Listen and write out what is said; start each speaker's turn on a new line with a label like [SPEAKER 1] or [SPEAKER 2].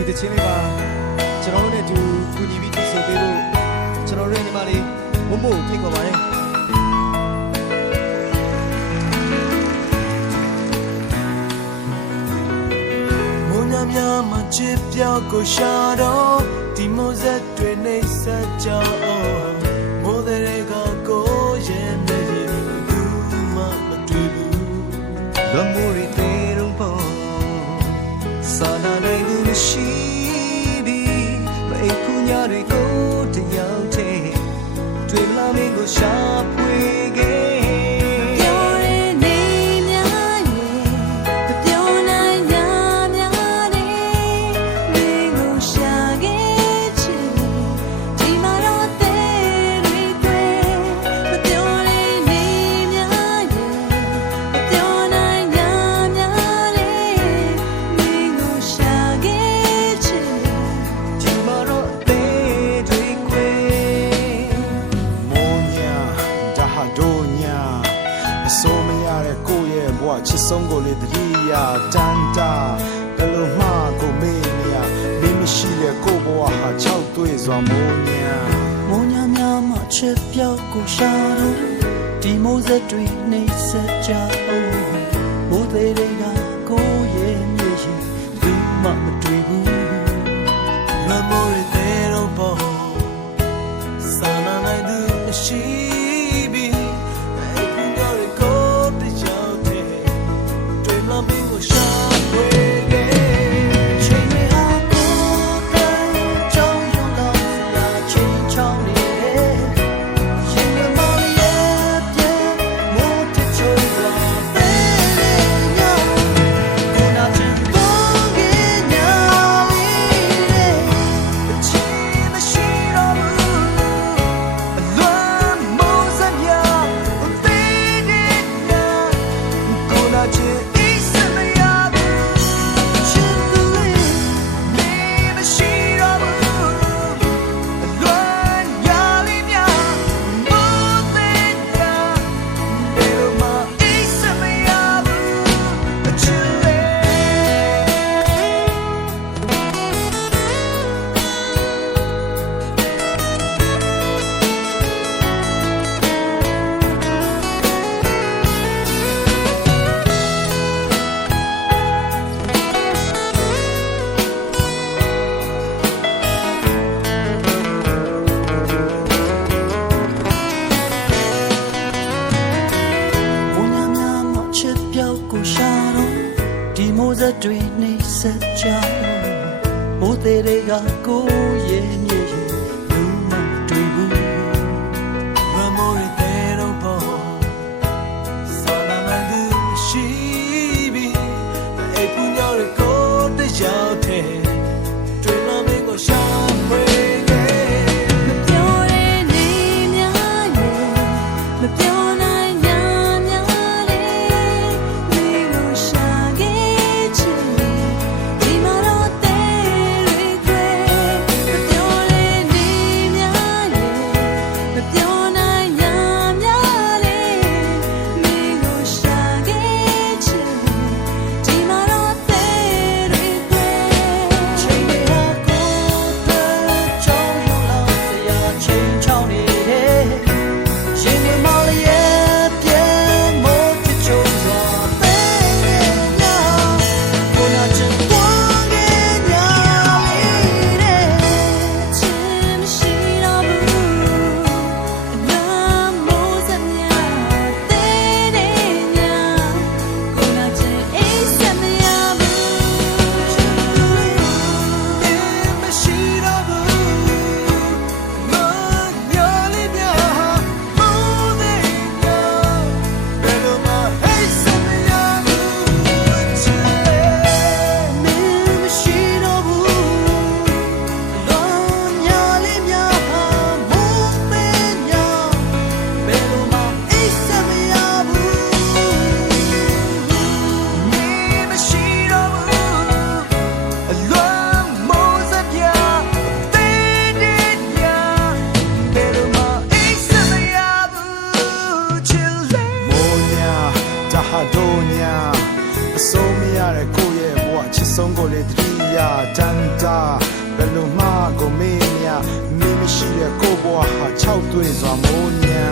[SPEAKER 1] ဒီတခြင်းလေးမှာကျွန်တော်တို့နဲ့အတူကူညီပြီးတည်ဆုံပေးလို့ကျွန်တော်တို့ရဲ့ညီမလေးမမို့ဖိတ်ခေါ်ပါတယ်
[SPEAKER 2] များမှာချစ်ပြောက်ကိုရှာတော့ဒီမိုးဆက်တွေနှိမ့်ဆက်ကြောင်းမိုးတွေကကိုရဲ့မျက်ရည်ဘူးမှမတွေ့ဘူး
[SPEAKER 1] The more it they don't fall စာနာနိုင်မှုရှိ shop. မဲ့ကိုယ့်ရဲ့
[SPEAKER 3] ဘဝချစ်ဆုံးကိုလေတတိယတန်တာဘယ်လိုမှကိုမေ့နေရမင်းမရှိတဲ့ကိုယ့်ဘဝဟာခြောက်သွေ့စွာမိုးညာ
[SPEAKER 2] မိုးညာများမှချစ်ပြောက်ကိုရှာတော့ဒီမိုးဆက်တွေနှိပ်စက်ကြအောင်မိုးသေးတွေကကို သက်တွေနှိမ့်ဆက်ကြမိုးသေးတွေကကိုရဲ့
[SPEAKER 4] အဆုံးမရ
[SPEAKER 2] တဲ့
[SPEAKER 3] ကိုယ့်ရဲ့ဘဝချစ်ဆုံးကိုလေတတိယတန်တာဘယ်လိုမှကိုမေးမရမင်းမရှိတဲ့ကိုယ့်ဘဝဟာ၆တွေ့စွာမိုးညံ